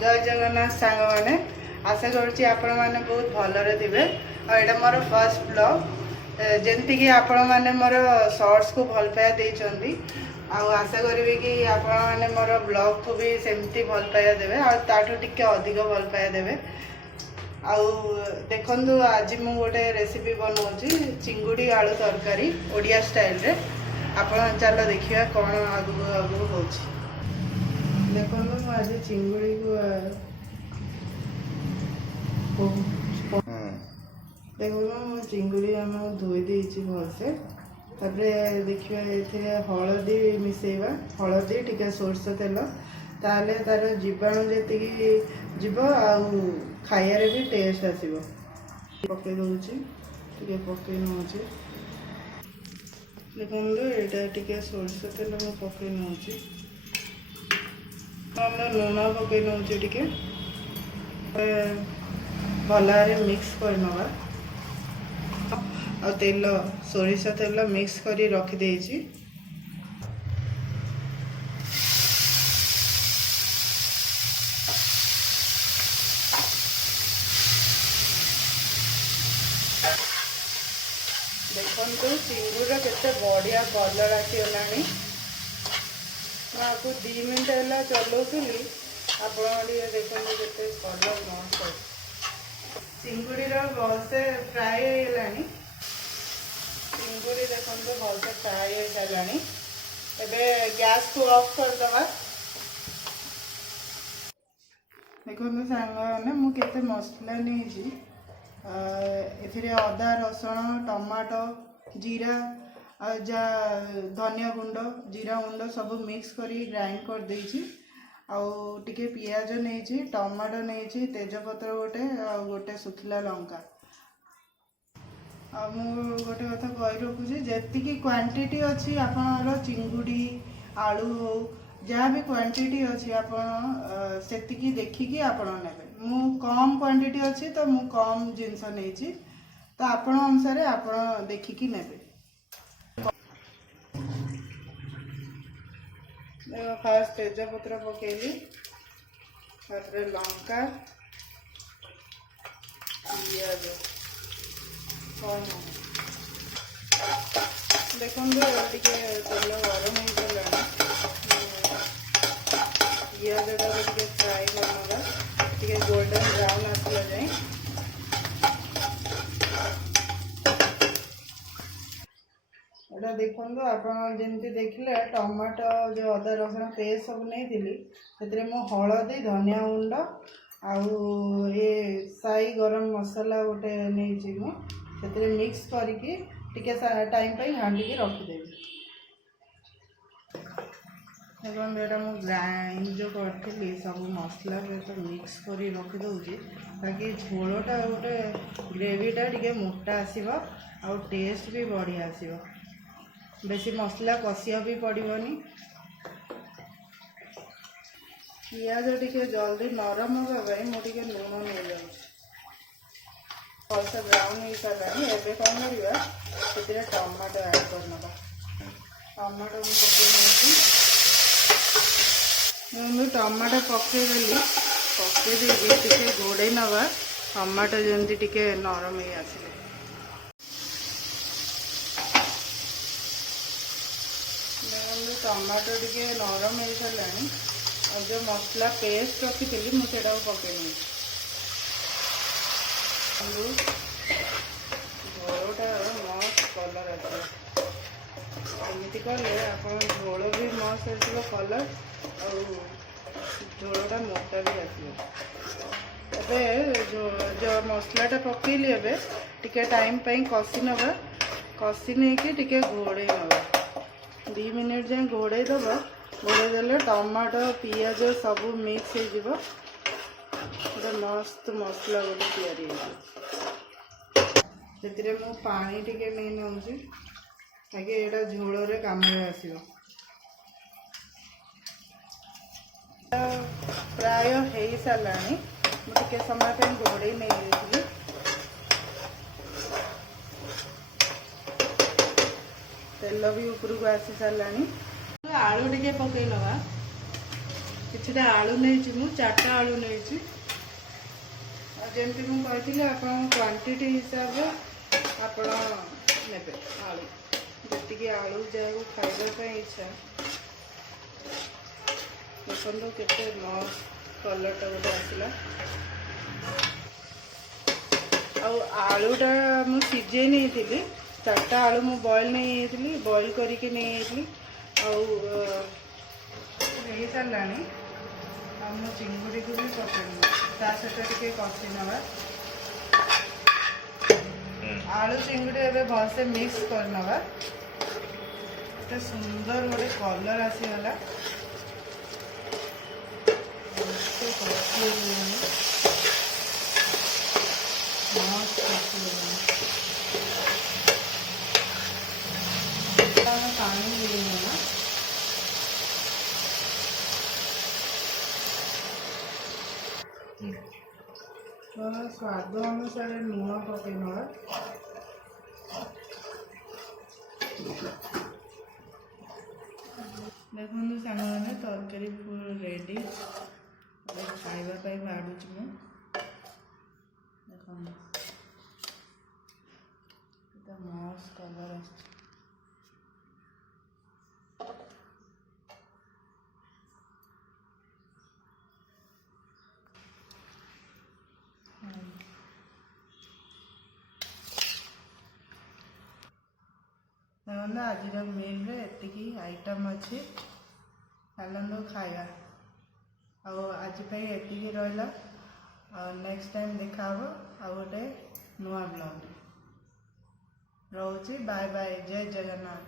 जय जगन्नाथ सांग मैंने आशा करुँची आपण मैंने बहुत भलरे थे। यहाँ मोर फर्स्ट ब्लॉग जमती कि आपण मैंने मोर शॉर्ट्स को भल पाया देइचंदी। आशा करी कि आपण मैंने मोर ब्लॉग को भी सेमती भल पाया देवे आठू टिके अधिक भल पाया देवे। देखु आज मु गोटे रेसिपी बनाऊँगी चिंगुड़ी आलू तरकारी ओडिया स्टाइल रे। आपण चलो देखिए कौन आगू आगू हो। देखो आज चिंगुड़ी को देखो चिंगुड़ी आम धोई देती भलसे। देखिए ये हलदी मिसेवा हलदी टिके सोरष तेल ताले तार जीवाणु जी जीव खाइबारे भी टेस्ट आसो। पकई दूसरी टे पकई नौ देखो यहाँ टे सोरष तेल मुझे पकई नौ लुण पकई नौ टे भल मिक्स कर नवा तेल सोरिष तेल मिक्स करी रखिदे। देखो चिंगुड़ के बढ़िया कलर आसीगला। आपको 2 मिनट है चलाऊली आप देखते के कलर मस्त चिंगुड़ी भलसे फ्राए होगा। चिंगुड़ी देखो भलसे फ्राए हो सारा। एबे गैस को ऑफ करदे। देखो सांग मैंने मुझे मसला नहीं अदा रसुण टमाटो जीरा जा धनिया गुंड जीरा गुंड सब मिक्स करी ग्राइंड कर देछि। टिके पियाज नहीं टमाटो नहीं तेजपत्र गोटे गोटे सुखिला लंका। गोटे कथा कही रखुची जी क्वांटिटी अच्छी आपणर चिंगुड़ी आलू हो जहाँ भी क्वांटिटी अच्छी आपण से देखिकी आपण नेबे। मु कम क्वांटिटी अच्छी तो मु कम जिनस नहीं तो आपण अनुसार आपण देखिकी नेबे। फास्ट तेजपत्र पकेली लंका पियाज देखो टे तेल गरम हो गला पियाज टे फ्राए करना टे गोल्डन ब्राउन आसला जाए। एटा देखो आप देखिले टमाटो जो अदा रसुण पेस्ट सब नहीं से हलदी धनिया गुंड आउ ये साई गरम मसला गोटे नहीं मुझे मिक्स करके टाइम पर घाटी रखिदेवी। देखो यहाँ मुझे ग्राइंड जो करी सब मसला सहित मिक्स कर रखिदे ताकि झोलटा गोटे ग्रेवीटा टे मोटा आसो आ टेस्ट भी बढ़िया आसो। बेसी मसला कषिया भी पड़ोनी। पियाज टे जल्दी नरम होगा मुझे लुण नहीं जाऊँ भलसे ब्राउन हो सारा। एवं कौन करवा टमाटो ऐड करना टमाटो मुझे टमाटो पकईदेली पकईदे घोड़े नवा टमाटो जमी टे नरम ही आसले। टमाटो टे नरम हो सारा और जो मसला पेस्ट रखी थी मुझे पकई झोलटा मस्त कलर आमती कले आप झोल भी मस्त आसो कलर और झोलटा मोटा भी आसो। जो मसलाटा पकईली एबे टिके टाइम पे कषि नवा कषि नहीं टिके घोड़े नवा 2 मिनट जाए घोड़े दब घोड़े देले टमाटो पियाज सब मिक्स हो मस्त मसला गोटे या मु पानी टिके नहीं नौची ताकि यहाँ झोल कम आसो। प्राय हो सारा मुझे समय घोड़े नहीं तेल भी उपरको आसी सारानी आलू टिके पकई नवा किछटा आलू नहीं मु 4टा आलू नहीं जमती मुझे आप क्वांटिटी हिसाब से आपण ने आलू जी आलू जहाँ खाइबा इच्छा देखो केते मस्त कलरटा गोटे आसला आलूटा मु सीझे नहीं 4टा आलू मु बॉयल नहीं बॉयल करके नहीं सारा मु चिंगुड़ी को भी पकड़ी सहित टे कषि नवा आलू चिंगुड़ी एवं भलसे मिक्स कर नवा एत सुंदर गोटे कलर आसीगला पानी देना स्वाद अनुसार लुण पकईना देखो सांग मैंने तरकारी फुल रेडी खावाई बाढ़ुच मु देख मस्त कलर देखो आज मिल एति आइटम अच्छी चलते खाया आज एति रहा नेक्स्ट टाइम देखा आ गोटे नुआ ब्लॉग रोचे बाय बाय जय जगन्नाथ।